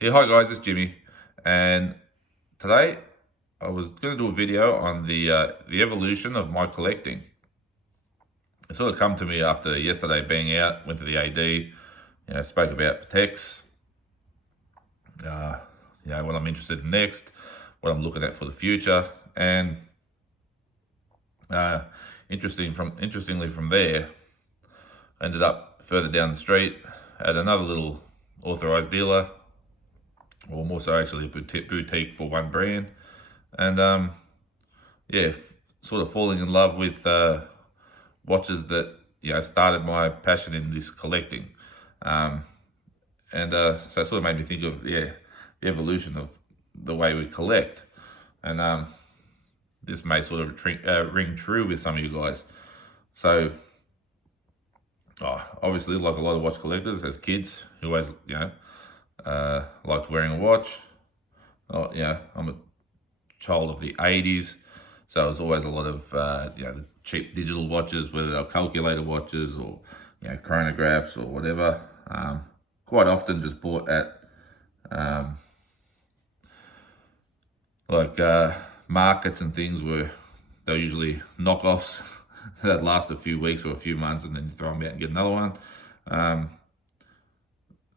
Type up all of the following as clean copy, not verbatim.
Yeah, hi guys, it's Jimmy, and today I was going to do a video on the evolution of my collecting. It sort of come to me after yesterday being out, went to the AD, spoke about Pateks, uh, what I'm interested in next, what I'm looking at for the future, and uh, interestingly from there, I ended up further down the street at another little authorized dealer, or more so actually a boutique for one brand, and yeah, sort of falling in love with watches that started my passion in this collecting, um, and so it sort of made me think of the evolution of the way we collect, and this may sort of ring true with some of you guys. So, obviously, like a lot of watch collectors, as kids who always liked wearing a watch. Oh, yeah, I'm a child of the 80s. So it was always a lot of the cheap digital watches, whether they're calculator watches or chronographs or whatever. Quite often just bought at um, like markets and things where they're usually knockoffs that last a few weeks or a few months, and then you throw them out and get another one. Um,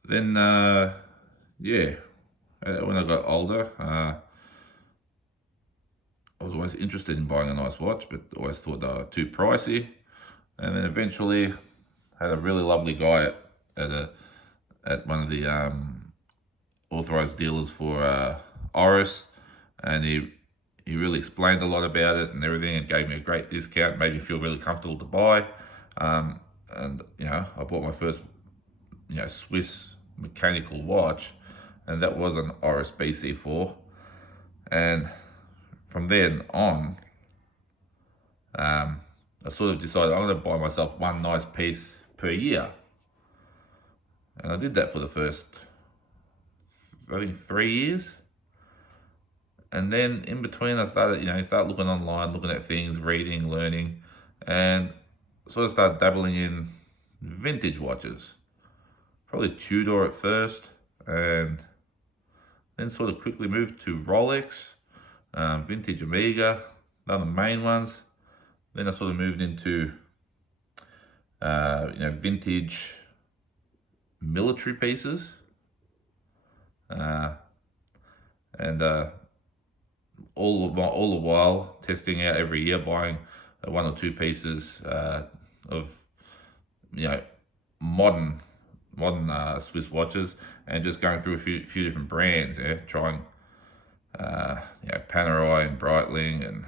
then yeah, when I got older, I was always interested in buying a nice watch, but always thought they were too pricey. And then eventually had a really lovely guy at one of the authorized dealers for Oris, and he really explained a lot about it and everything, and gave me a great discount, made me feel really comfortable to buy. And I bought my first Swiss mechanical watch, and that was an Oris BC4. And from then on, I sort of decided I'm going to buy myself one nice piece per year. And I did that for the first, I think, 3 years. And then in between, I started, start looking online, looking at things, reading, learning, and sort of started dabbling in vintage watches. Probably Tudor at first, and then sort of quickly moved to Rolex, vintage Omega, they're the main ones. Then I sort of moved into, vintage military pieces, uh, and all the while testing out every year, buying one or two pieces of you know modern Swiss watches, and just going through a few different brands, trying Panerai and Breitling and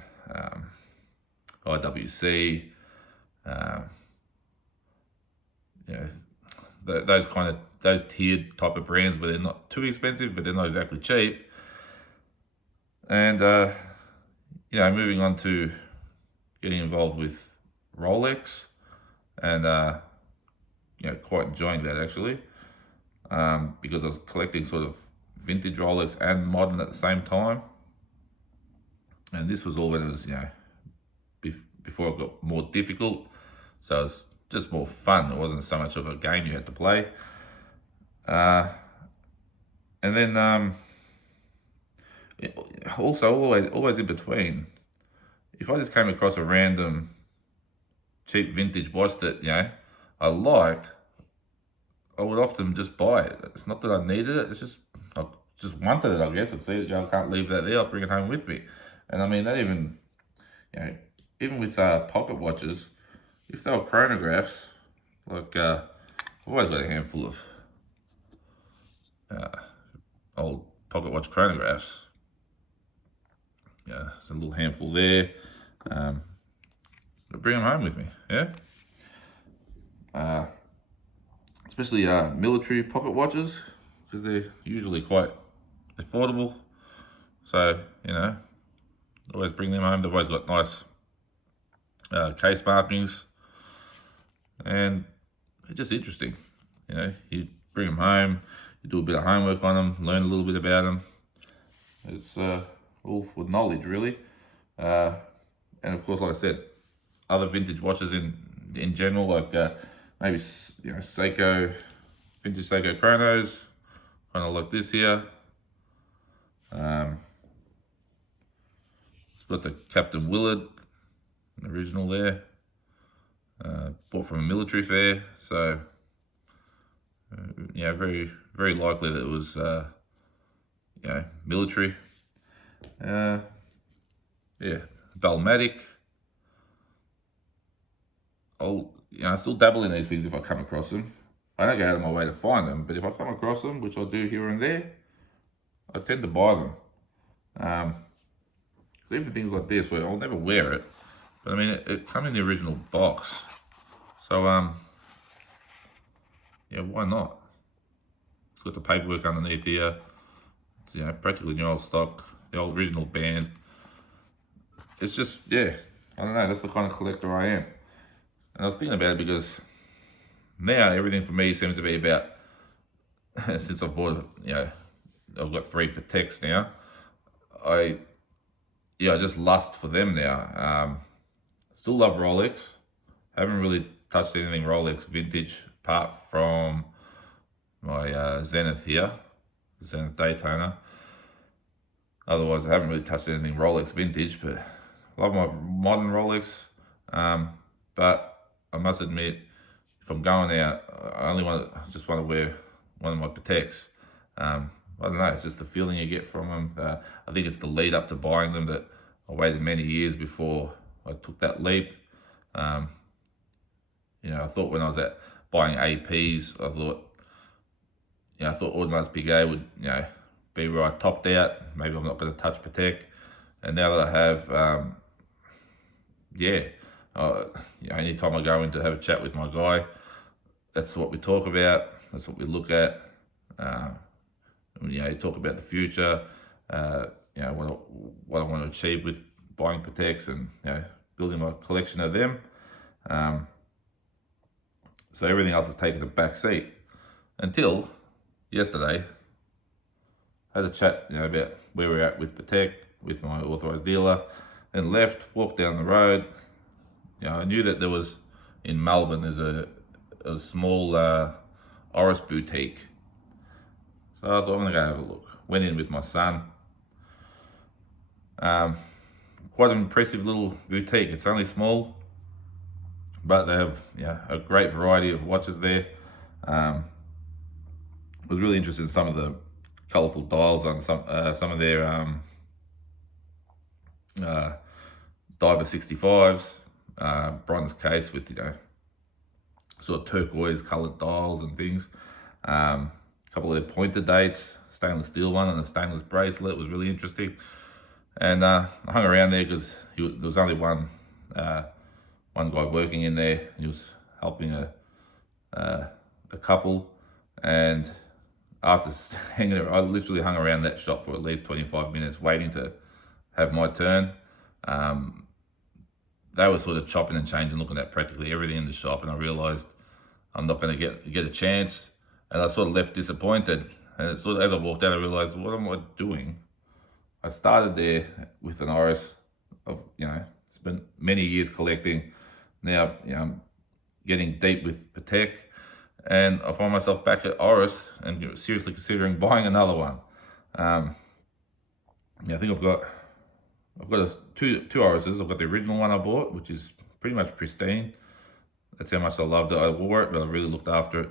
IWC, uh, you know those tiered type of brands where they're not too expensive, but they're not exactly cheap. And moving on to getting involved with Rolex, and quite enjoying that actually, because I was collecting sort of vintage Rolex and modern at the same time. And this was all when it was before it got more difficult, so it was just more fun. It wasn't so much of a game you had to play. Uh, and then also always in between, if I just came across a random cheap vintage watch that I liked, I would often just buy it. It's not that I needed it; it's just I just wanted it. I guess I'd see it. I can't leave that there. I'll bring it home with me. And I mean that you know, even with pocket watches, if they were chronographs, like I've always got a handful of uh, old pocket watch chronographs. Yeah, there's a little handful there. I bring them home with me. Yeah. Uh, Especially military pocket watches, because they're usually quite affordable. So always bring them home. They've always got nice case markings, and they're just interesting. You bring them home, you do a bit of homework on them, learn a little bit about them. It's all for knowledge, really. Uh, and of course, like I said, other vintage watches in general, like maybe Seiko, vintage Seiko chronos. kind of like this here. It's got the Captain Willard original there. Bought from a military fair, so very very likely that it was military. Yeah, Balmatic. I still dabble in these things if I come across them. I don't go out of my way to find them, but if I come across them, which I do here and there, I tend to buy them. So even things like this, where I'll never wear it, but I mean, it comes in the original box. So, why not? It's got the paperwork underneath here. It's, practically new old stock, the old original band. It's just, I don't know, that's the kind of collector I am. And I was thinking about it because now everything for me seems to be about, since I've bought, I've got 3 Pateks now. I just lust for them now. Still love Rolex. Haven't really touched anything Rolex vintage apart from my Zenith here, Zenith Daytona. Otherwise, I haven't really touched anything Rolex vintage, but love my modern Rolex. But I must admit, if I'm going out, I just want to wear one of my Pateks. I don't know, it's just the feeling you get from them. I think it's the lead up to buying them that I waited many years before I took that leap. I thought when I was buying APs, I thought Audemars Piguet would, be where I topped out. Maybe I'm not going to touch Patek. And now that I have, anytime I go in to have a chat with my guy, that's what we talk about. That's what we look at. You talk about the future. What I want to achieve with buying Pateks and building my collection of them. So everything else has taken a back seat until yesterday. I had a chat, about where we're at with Patek, with my authorised dealer, then left, walked down the road. I knew that there was, in Melbourne, there's a small Oris boutique. So I thought, I'm going to go have a look. Went in with my son. Quite an impressive little boutique. It's only small, but they have a great variety of watches there. I was really interested in some of the colourful dials on some of their Diver 65s, bronze case with sort of turquoise coloured dials and things. A couple of their pointer dates, stainless steel one and a stainless bracelet was really interesting. And I hung around there because there was only one guy working in there. He was helping a couple, and after hanging, I literally hung around that shop for at least 25 minutes waiting to have my turn. They were sort of chopping and changing, looking at practically everything in the shop, and I realised I'm not going to get a chance, and I sort of left disappointed. And as I walked out, I realised, what am I doing? I started there with an Oris. Spent many years collecting. Now, I'm getting deep with Patek, and I find myself back at Oris and seriously considering buying another one. I think I've got two Orises. I've got the original one I bought, which is pretty much pristine. That's how much I loved it. I wore it, but I really looked after it,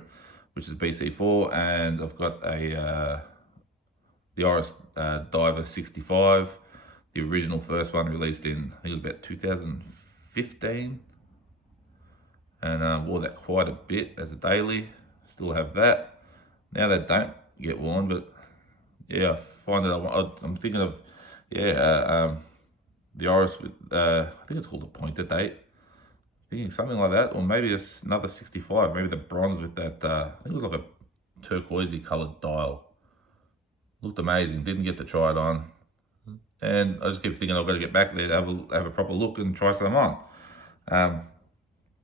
which is BC4, and I've got the Oris Diver 65, the original first one released in, I think it was about 2015, and wore that quite a bit as a daily. Still have that. Now they don't get worn, but I find that I'm thinking of the Oris with I think it's called a pointer date. Thinking something like that, or maybe it's another 65, maybe the bronze with that. I think it was like a turquoisey coloured dial. Looked amazing. Didn't get to try it on, and I just keep thinking I've got to get back there to have a proper look and try some on. So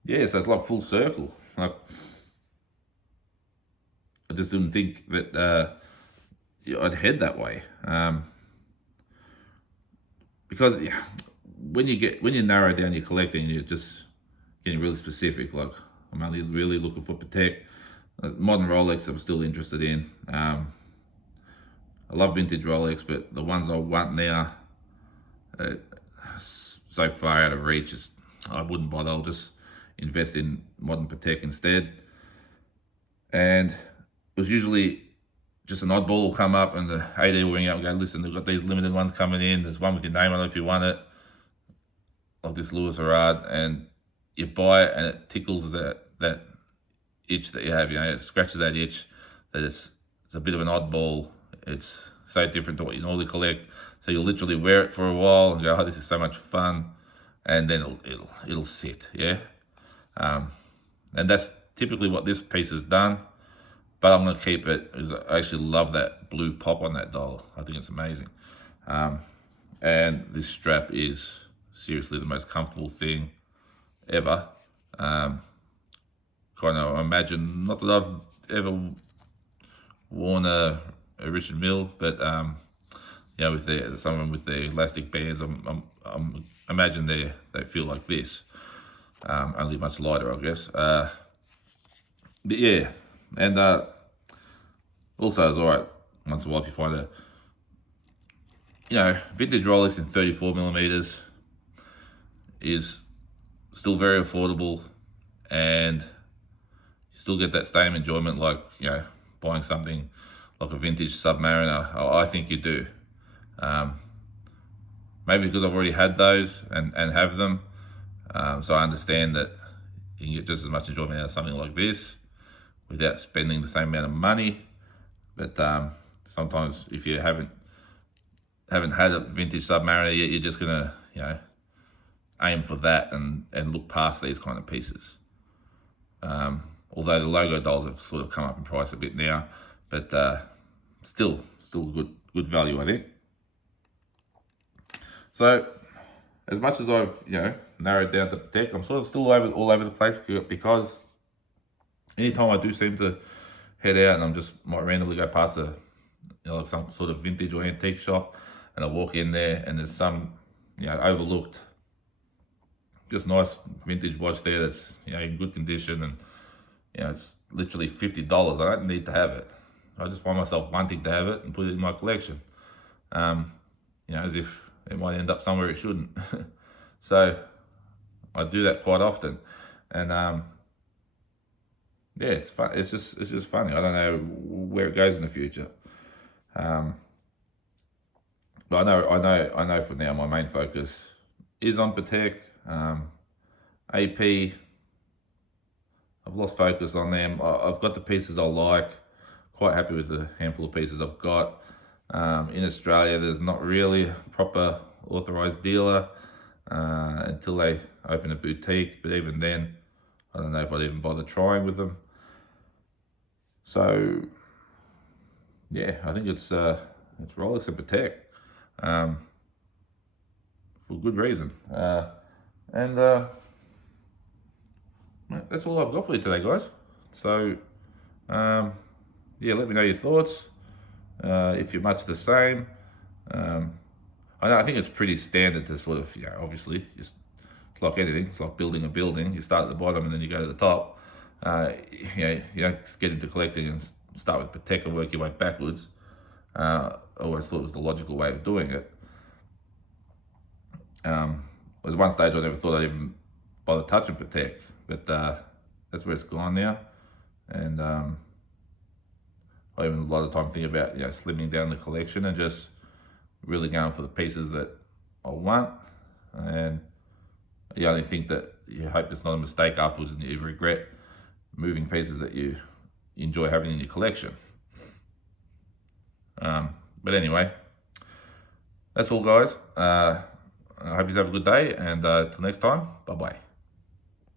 it's like full circle. Like, I just didn't think that I'd head that way. Because when you narrow down your collecting, you're just getting really specific. Like, I'm only really looking for Patek. Modern Rolex I'm still interested in. I love vintage Rolex, but the ones I want now are so far out of reach. I wouldn't bother. I'll just invest in modern Patek instead. And it was usually just an oddball will come up, and the AD will ring up and go, listen, they've got these limited ones coming in. There's one with your name on it if you want it, like this Louis Herard, and you buy it and it tickles that itch that you have. It scratches that itch. That it's a bit of an oddball. It's so different to what you normally collect. So you'll literally wear it for a while and go, oh, this is so much fun, and then it'll sit, yeah. And that's typically what this piece has done. But I'm going to keep it because I actually love that blue pop on that dial. I think it's amazing. And this strap is seriously the most comfortable thing ever. Kind of imagine, not that I've ever worn a Richard Mille, but with some of them with the elastic bands, I'm imagine they feel like this, only much lighter, I guess. But yeah, and also it's alright once in a while if you find a vintage Rolex in 34mm is still very affordable, and you still get that same enjoyment like buying something like a vintage Submariner. I think you do. Maybe because I've already had those and have them, so I understand that you can get just as much enjoyment out of something like this without spending the same amount of money. But sometimes if you haven't had a vintage Submariner yet, you're just gonna aim for that and look past these kind of pieces. Although the logo dolls have sort of come up in price a bit now, but still good value, I think. So as much as I've narrowed down to Patek, I'm sort of still all over the place, because anytime I do seem to head out and might randomly go past some sort of vintage or antique shop, and I walk in there and there's some overlooked just nice vintage watch there that's in good condition, and it's literally $50. I don't need to have it. I just find myself wanting to have it and put it in my collection, as if it might end up somewhere it shouldn't. So I do that quite often, and it's fun. It's just funny. I don't know where it goes in the future. But I know for now my main focus is on Patek. AP, I've lost focus on them. I've got the pieces I like. Quite happy with the handful of pieces I've got. In Australia, there's not really a proper authorized dealer until they open a boutique. But even then, I don't know if I'd even bother trying with them. So yeah, I think it's Rolex and Patek, for good reason. And that's all I've got for you today, guys. So let me know your thoughts, if you're much the same. I think it's pretty standard to sort of, obviously, just like anything, it's like building a building. You start at the bottom and then you go to the top. You don't get into collecting and start with Patek and work your way backwards. I always thought it was the logical way of doing it. There was one stage I never thought I'd even bother touching Patek, but that's where it's gone now. And I even a lot of time think about slimming down the collection and just really going for the pieces that I want. And you only think that you hope it's not a mistake afterwards and you regret moving pieces that you enjoy having in your collection. But anyway, that's all, guys. I hope you have a good day, and till next time, bye-bye.